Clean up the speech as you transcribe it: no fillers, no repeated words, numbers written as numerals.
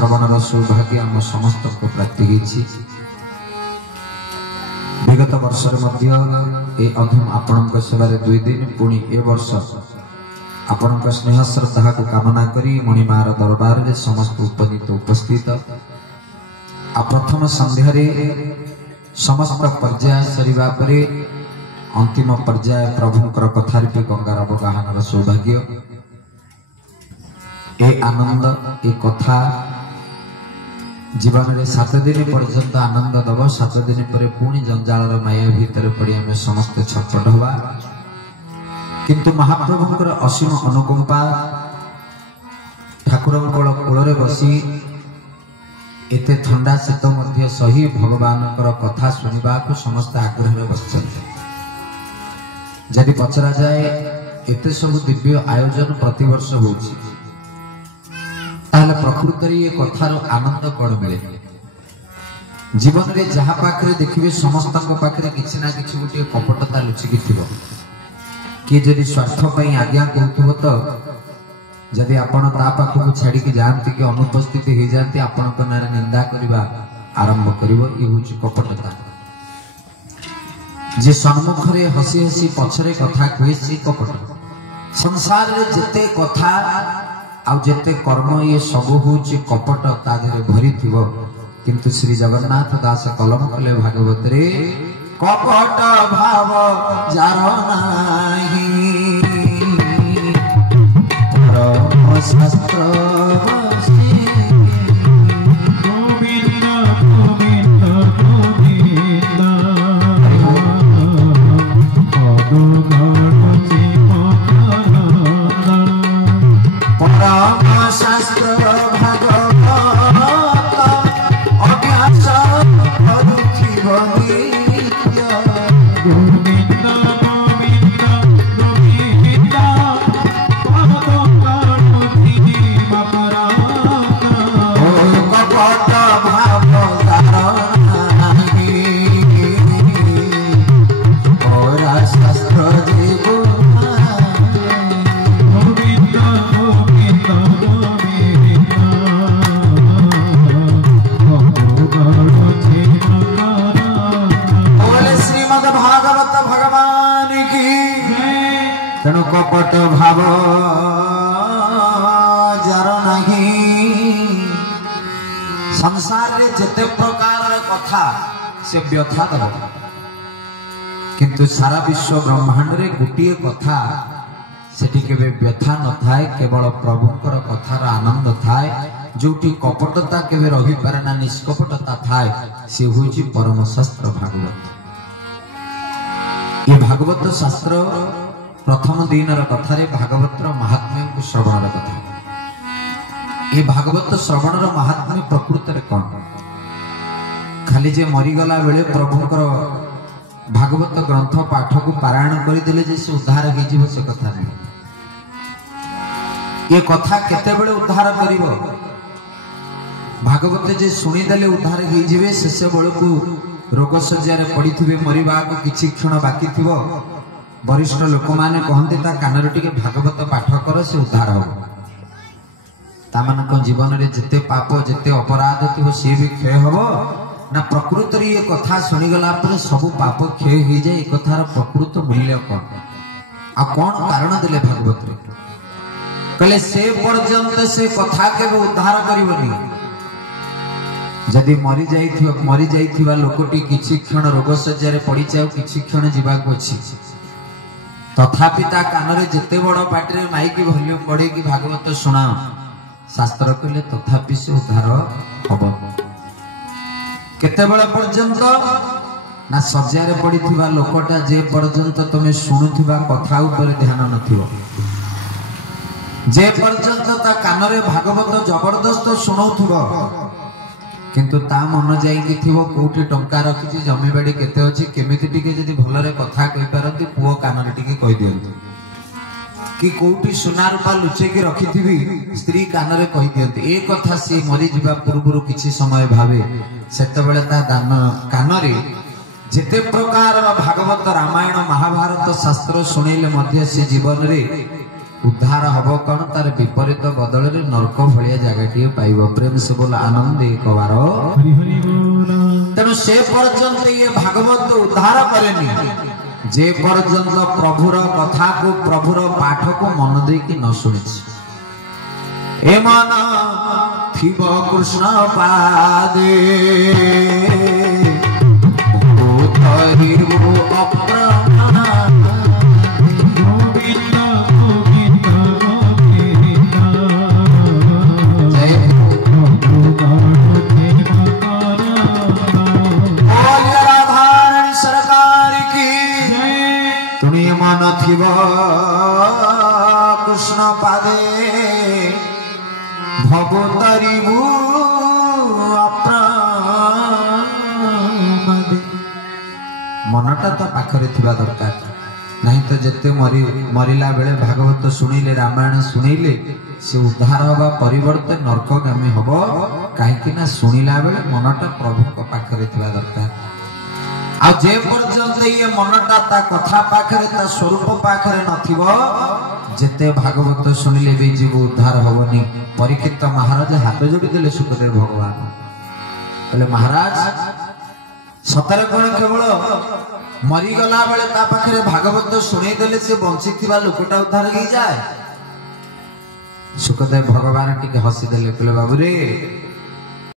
श्रवणर सौभाग्य आम समस्त को प्राप्ति होइछि। विगत वर्ष अधम आपण सेवार 2 दिन पुणी ए वर्ष आपण स्नेह श्रद्धा को कामना करी मणिमार दरबार रे समस्त उपनीत उपस्थित आ प्रथम संध्या समस्त पर्याय सरिबा परे अंतिम पर्याय प्रभुंकर कथारूपी गंगार अवगाहनर सौभाग्य ए आनंद ए कथा जीवन में 7 दिन पर्यंत आनंद दब। 7 दिन पर पुणी जंजाल माया भीतर पड़ी आम समस्त छटपट हवा, किंतु महाप्रभुंकर असीम अनुकंपा ठाकुर कोल बसी एते ठंडा शीत मध्य सही भगवान कथा सुनिबा को समस्त आग्रह बस। जदि पचरा जाए एते सब दिव्य आयोजन प्रतिवर्ष होछि ताहले प्रकृत ये कथार आनंद कौन मिले? जीवन में जहाँ पाखे देखिए समस्त पाखे किसी ना कि गोटे कपटता लुचिकी थी। किए जदि स्वार्थ पर आज्ञा कहूब तो जदि आपण पाखक छाड़ी जाती कि अनुपस्थित हो जाती आपण ना निंदा करने आरंभ कर कपटता। जे सम्मुख रे हसी हसी पछरे कथा कहे सी कपट। संसार रे जेते कथा आउ जेते कर्म ये सब होची कपट तादरे भरी थिवो, किंतु श्री जगन्नाथ दास कलम कले भागवत रे कपट भाव जार नाही परम शास्त्र कपट भाव जार नहीं। संसार रे जेते प्रकार कथा से व्यथा दब, किंतु सारा विश्व ब्रह्मांड रे गोटे कथा सेठी केबे व्यथा न थाए, केवल प्रभुंकर कथार आनंद थाए। जोटी कपटता केबे रही पारे ना, निष्कपटता थाए, से होची परम शास्त्र भागवत। ये भागवत शास्त्र प्रथम दिन कथारे भागवत महात्म्य को श्रवण कथा। ये भागवत श्रवण महात्म्य प्रकृत रे कौन? खाली जे मरीगला बेले प्रभुंकर भागवत ग्रंथ पाठ को पारायण करदेले जे से उद्धार हो से कथा नहीं। ये कथा केते बेले उद्धार करिवो? भागवत जे सुनिदेले उद्धार हो शेष बेल को रोग शज्यार पड़ी मरिबा को किछि क्षण बाकी थिवो। वरिष्ठ लोक माने कहते ता कानर टिके भागवत पाठ कर से उद्धार हो। तामान जीवन रे जेते पाप जेते अपराध थी सी भी क्षय हम ना? प्रकृत ये कथा शुणीगला सब पाप क्षय हो जाए। कथार प्रकृत मूल्य कौन आ कौन कारण देले भागवत रे? कहले से पर्यंत से कथा के उद्धार करबनी। जदि मरी जाइथिबा लोकटी किछि क्षण रोग शज्यारे पड़ी जाऊ, किछि क्षण जीवाक अछि, तथापि ता कानरे जेते बड़ पाटरे माइकी वॉल्यूम बढ़े कि भागवत सुनाओ, शास्त्र कहले तथापि से उद्धार हब। केतेबेला पर्यंत ना शज्यारे पड़ीथिबा लोकटा जे पर्यंत तुमे शुणुथिबा कथा ऊपर ध्यान नथिबो, जे पर्यंत ता कानरे भागवत जबरदस्त शुणुथिबो, किंतु ता मन जाइकी थिबो कोठी टंका रखिछि, जमी बाड़ी केते अछि, केमिति टिके जदि भलरे कथा कहि पारंती पुओ कानरे टिके कहि दियंती, कि कोठी सोना रूपा लुचे के रखिथिबी स्त्री कानरे कहि दियंती। ए कथा से मरि जिबा पूर्वरु किछि समय भावे सेतबेले ता दान कानरे जेते प्रकार भागवत रामायण महाभारत शास्त्र सुनिले मध्य से जीवन रे उद्धार हब कौन तार विपरीत बदल नरक भाया जगह पाइब। प्रेम से बोल आनंद कबार। तेणु से पर्यंत ये भागवत उद्धार करेनी जे पर्यंत प्रभुर कथा को प्रभुर पाठ को मन दे कि न शुणी। ए मन थिब कृष्ण पादे थिब कृष्ण पादे भगवतरिबु मनटा तो पाखरे थिबा दरकार नहीं तो जेते मरिला बेले भागवत शुणिले रामायण शुणिले से उद्धार हवा परिवर्ते नरकगामी हब कहीं ना शुणिला बेले मनटा प्रभु को पाखरे थिबा दरकार। आ जे पर्यंत ये मनटा ता कथा पाखरे ता स्वरूप पाखरे नथिबो जेते भागवत शुणिले भी जीव उद्धार हबनी। परीक्षित महाराज हाथ जोड़ी देले सुखदेव भगवान बोले महाराज सतरे कोन केवल मरी गला बेले ता पाखरे भागवत शुणी देले से बंची थिबा लोकटा उद्धार हो जाए। सुखदेव भगवान टिके हसी देले कहले बाबू रे